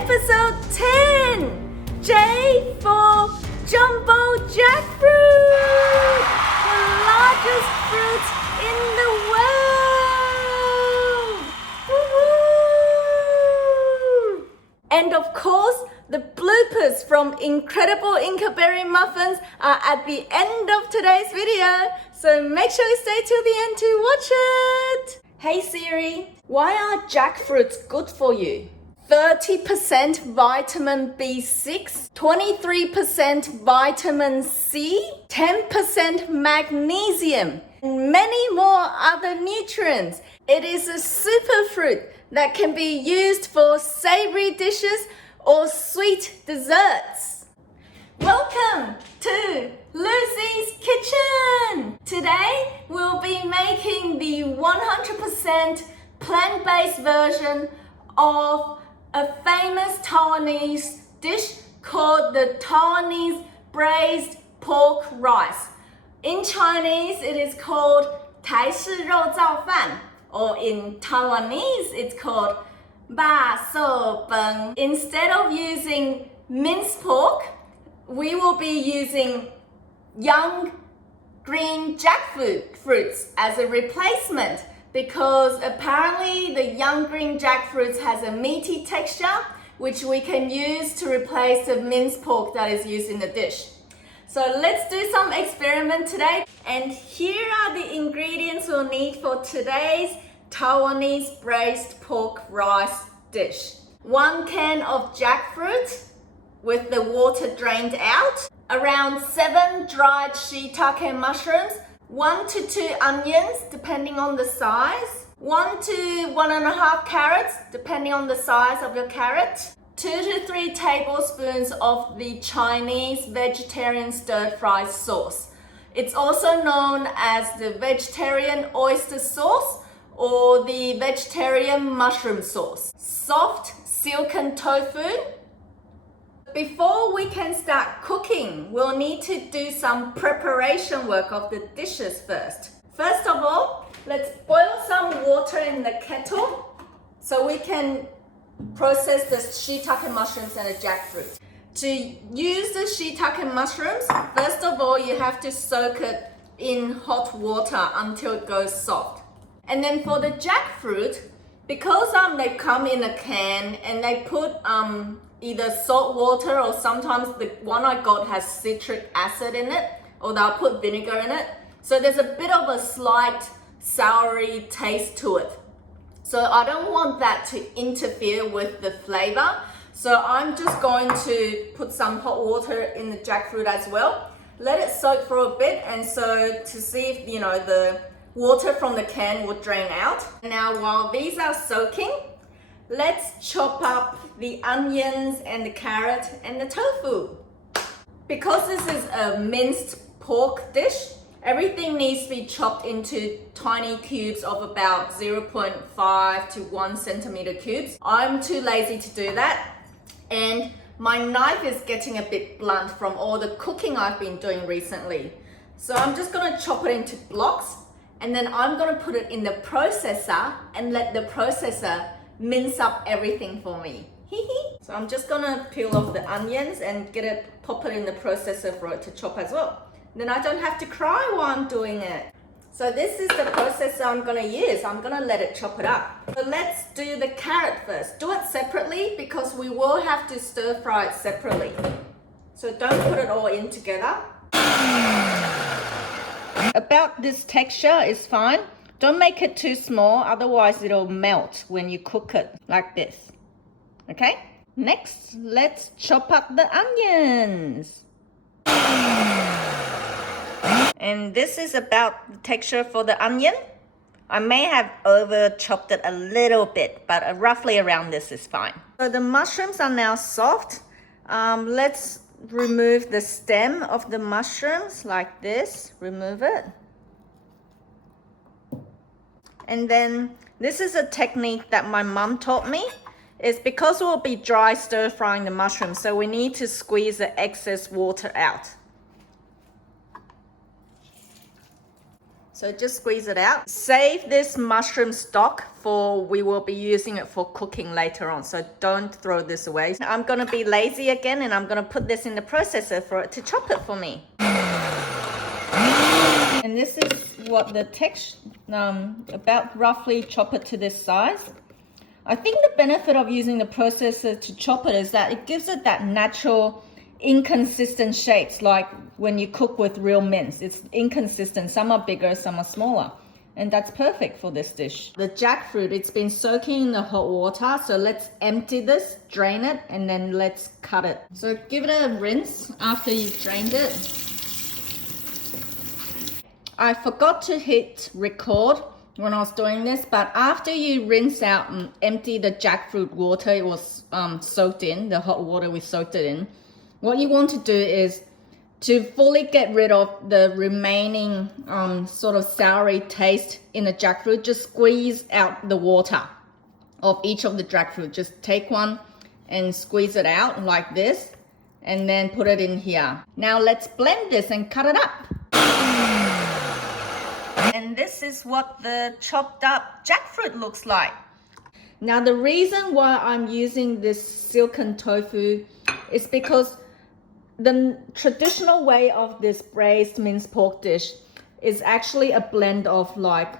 Episode 10! J for Jumbo Jackfruit! The largest fruit in the world! Woo-hoo! And of course, the bloopers from Incredible Incaberry Muffins are at the end of today's video, so make sure you stay till the end to watch it! Hey Siri, why are jackfruits good for you? 30% vitamin B6, 23% vitamin C, 10% magnesium, and many more other nutrients. It is a superfruit that can be used for savory dishes or sweet desserts. Welcome to Lucy's Kitchen! Today we'll be making the 100% plant-based version of a famous Taiwanese dish called the Taiwanese Braised pork rice. In Chinese, it is called 台式肉燥饭, or in Taiwanese, it's called 肉燥饭. Instead of using minced pork, we will be using young green jackfruits as a replacement, because apparently the young green jackfruits has a meaty texture which we can use to replace the minced pork that is used in the dish. So let's do some experiment today, and here are the ingredients we'll need for today's Taiwanese braised pork rice dish. 1 can of jackfruit with the water drained out, around 7 dried shiitake mushrooms, 1 to 2 onions depending on the size, 1 to 1.5 carrots depending on the size of your carrot, 2 to 3 tablespoons of the Chinese vegetarian stir-fry sauce. It's also known as the vegetarian oyster sauce or the vegetarian mushroom sauce. Soft silken tofu. Before we can start cooking, we'll need to do some preparation work of the dishes first. First of all, let's boil some water in the kettle so we can process the shiitake mushrooms and the jackfruit. To use the shiitake mushrooms, first of all, you have to soak it in hot water until it goes soft. And then for the jackfruit, because they come in a can and they put either salt water, or sometimes the one I got has citric acid in it, or they'll put vinegar in it. So there's a bit of a slight soury taste to it. So I don't want that to interfere with the flavor. So I'm just going to put some hot water in the jackfruit as well. Let it soak for a bit, and so to see if the water from the can will drain out. Now while these are soaking, let's chop up the onions and the carrot and the tofu. Because this is a minced pork dish, everything needs to be chopped into tiny cubes of about 0.5 to 1 centimeter cubes. I'm too lazy to do that, and my knife is getting a bit blunt from all the cooking I've been doing recently. So I'm just gonna chop it into blocks, and then I'm gonna put it in the processor and let the processor mince up everything for me. So I'm just gonna peel off the onions and pop it in the processor for it to chop as well. Then I don't have to cry while I'm doing it. So this is the processor I'm gonna use. I'm gonna let it chop it up. So let's do the carrot first. Do it separately because we will have to stir fry it separately. So don't put it all in together. About this texture is fine. Don't make it too small, otherwise it'll melt when you cook it like this. Okay? Next, let's chop up the onions. And this is about the texture for the onion. I may have over chopped it a little bit, but roughly around this is fine. So the mushrooms are now soft. Let's remove the stem of the mushrooms like this. Remove it. And then this is a technique that my mom taught me. It's because we'll be dry stir frying the mushrooms, so we need to squeeze the excess water out. So just squeeze it out. Save this mushroom stock for we will be using it for cooking later on. So don't throw this away. I'm gonna be lazy again and I'm gonna put this in the processor for it to chop it for me. And this is what the texture, about roughly chop it to this size. I think the benefit of using the processor to chop it is that it gives it that natural inconsistent shapes, like when you cook with real mince. It's inconsistent. Some are bigger, some are smaller. And that's perfect for this dish. The jackfruit, it's been soaking in the hot water. So let's empty this, drain it, and then let's cut it. So give it a rinse after you've drained it. I forgot to hit record when I was doing this, but after you rinse out and empty the jackfruit water, it was soaked in, the hot water we soaked it in. What you want to do is to fully get rid of the remaining sort of soury taste in the jackfruit. Just squeeze out the water of each of the jackfruit. Just take one and squeeze it out like this, and then put it in here. Now let's blend this and cut it up. And this is what the chopped up jackfruit looks like. Now the reason why I'm using this silken tofu is because the traditional way of this braised minced pork dish is actually a blend of like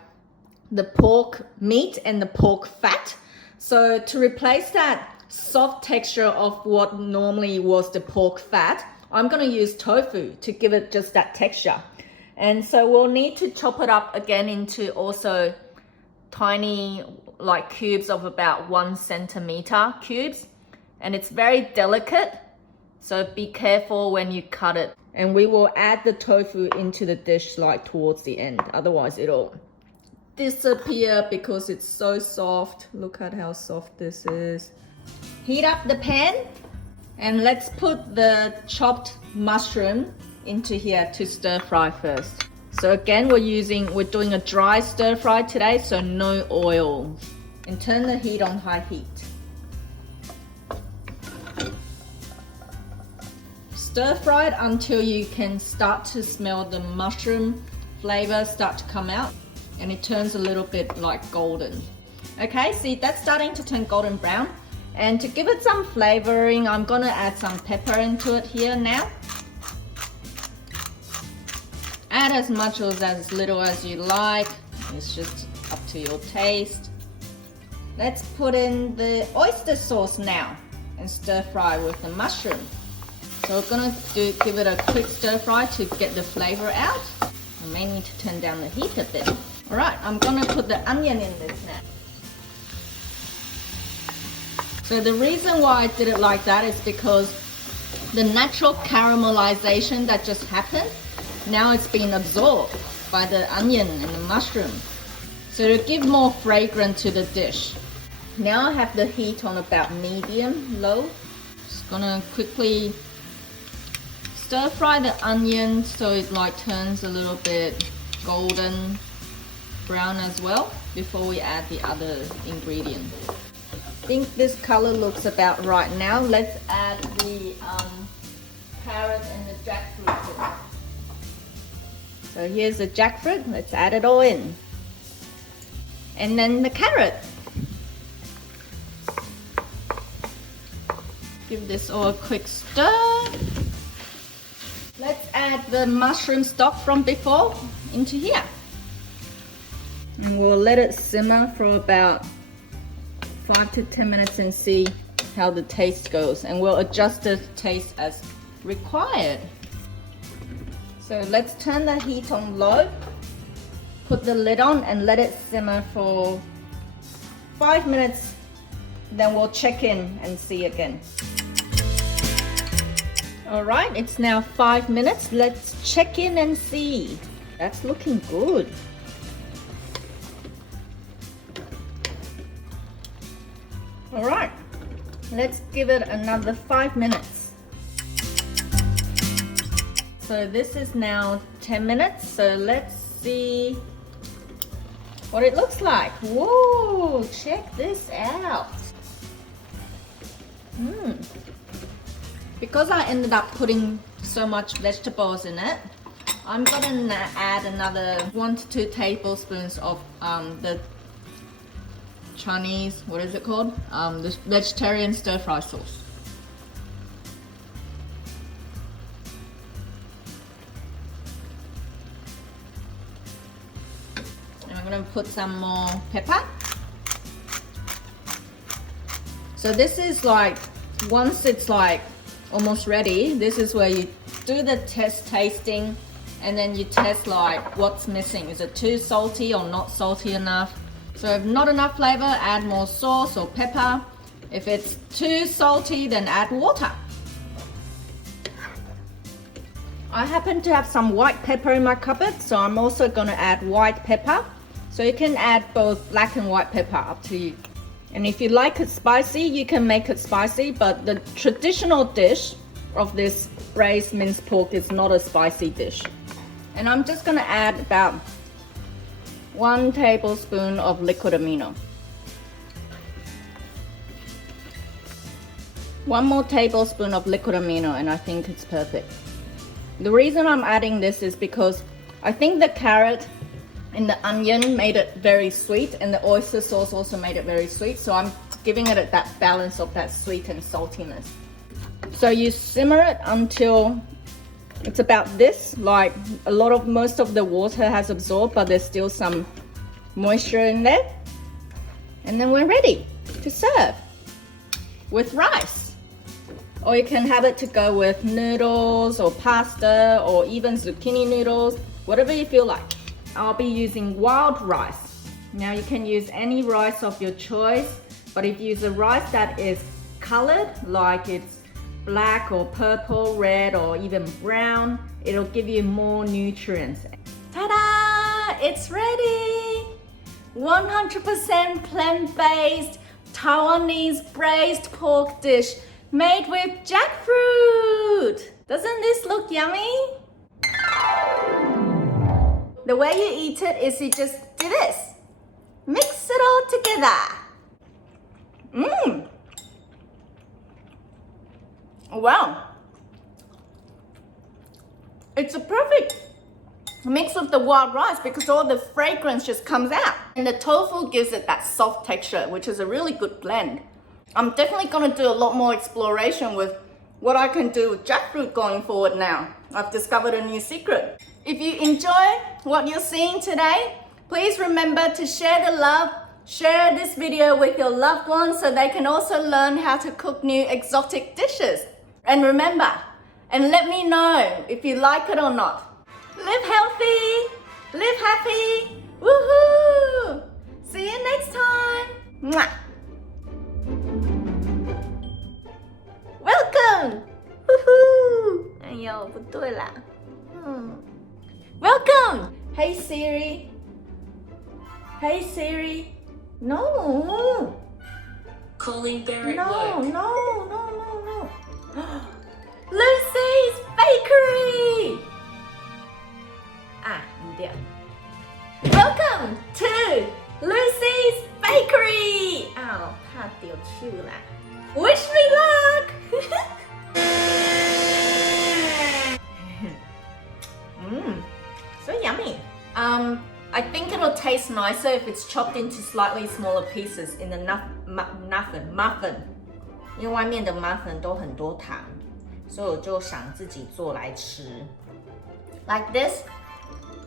the pork meat and the pork fat. So to replace that soft texture of what normally was the pork fat, I'm gonna use tofu to give it just that texture. And so we'll need to chop it up again into also tiny like cubes of about 1 centimeter cubes. And it's very delicate, so be careful when you cut it. And we will add the tofu into the dish like towards the end, otherwise it'll disappear because it's so soft. Look at how soft this is. Heat up the pan and let's put the chopped mushroom into here to stir fry first. So again, we're doing a dry stir fry today, so no oil. And turn the heat on high heat. Stir fry it until you can start to smell the mushroom flavor start to come out and it turns a little bit like golden. Okay, see that's starting to turn golden brown. And to give it some flavoring, I'm gonna add some pepper into it here now. Add as much or as little as you like. It's just up to your taste. Let's put in the oyster sauce now and stir fry with the mushroom. So we're gonna give it a quick stir fry to get the flavor out. I may need to turn down the heat a bit. All right, I'm gonna put the onion in this now. So the reason why I did it like that is because the natural caramelization that just happened, now it's been absorbed by the onion and the mushroom. So to give more fragrance to the dish. Now I have the heat on about medium low. Just gonna quickly stir fry the onion so it like turns a little bit golden brown as well before we add the other ingredients. I think this color looks about right now. Let's add the carrot and the jackfruit. So here's the jackfruit. Let's add it all in. And then the carrot. Give this all a quick stir. Let's add the mushroom stock from before into here. And we'll let it simmer for about 5 to 10 minutes and see how the taste goes. And we'll adjust the taste as required. So let's turn the heat on low, put the lid on and let it simmer for 5 minutes. Then we'll check in and see again. All right, it's now 5 minutes. Let's check in and see. That's looking good. All right, let's give it another 5 minutes. So this is now 10 minutes. So let's see what it looks like. Whoa, check this out. Because I ended up putting so much vegetables in it, I'm gonna add another 1 to 2 tablespoons of the Chinese, what is it called? The vegetarian stir-fry sauce. And I'm gonna put some more pepper. So this is like, once it's like almost ready, this is where you do the test tasting, and then you test like what's missing. Is it too salty or not salty enough? So if not enough flavor, add more sauce or pepper. If it's too salty, then add water. I happen to have some white pepper in my cupboard, so I'm also gonna add white pepper. So you can add both black and white pepper, up to you. And if you like it spicy, you can make it spicy, but the traditional dish of this braised minced pork is not a spicy dish. And I'm just gonna add about 1 tablespoon of liquid amino. 1 more tablespoon of liquid amino, and I think it's perfect. The reason I'm adding this is because I think the carrot and the onion made it very sweet, and the oyster sauce also made it very sweet, so I'm giving it that balance of that sweet and saltiness. So you simmer it until it's about this, like most of the water has absorbed, but there's still some moisture in there. And then we're ready to serve with rice. Or you can have it to go with noodles or pasta or even zucchini noodles, whatever you feel like. I'll be using wild rice. Now you can use any rice of your choice, but if you use a rice that is colored, like it's black or purple, red or even brown, it'll give you more nutrients. Ta-da! It's ready! 100% plant-based Taiwanese braised pork dish made with jackfruit. Doesn't this look yummy? The way you eat it is you just do this. Mix it all together. Mmm. Wow. It's a perfect mix with the wild rice because all the fragrance just comes out. And the tofu gives it that soft texture, which is a really good blend. I'm definitely gonna do a lot more exploration with what I can do with jackfruit going forward now. I've discovered a new secret. If you enjoy what you're seeing today, please remember to share the love, share this video with your loved ones so they can also learn how to cook new exotic dishes. And remember, and let me know if you like it or not. Live healthy, live happy, woohoo! See you next time. Mwah. Welcome! Woohoo! 哎呦，不对啦。Welcome! Hey Siri. Hey Siri. No. Calling Barrett No, Wood. no. Lucy's Bakery! Ah, 唔对。Welcome to Lucy's Bakery! 哦，拍到手啦。Wish me luck! So yummy. I think it'll taste nicer if it's chopped into slightly smaller pieces in the muffin. 因为外面的 muffin 都很多糖，所以我就想自己做来吃。Like this.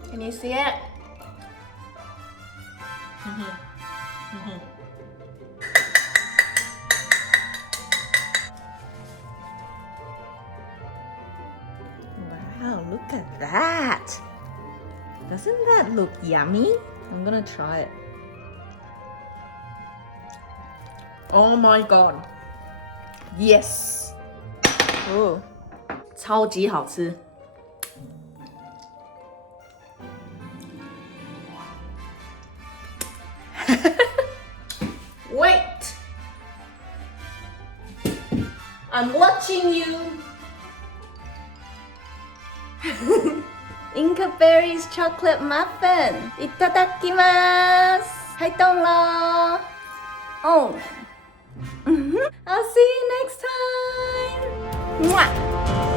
Can you see it? Wow, look at that. Doesn't that look yummy? I'm gonna try it. Oh my god. Yes. Oh. 超级好吃。Wait. I'm watching you. Inca Berry's chocolate muffin. いただきます。はいどうも。Oh. I'll see you next time. Mwah.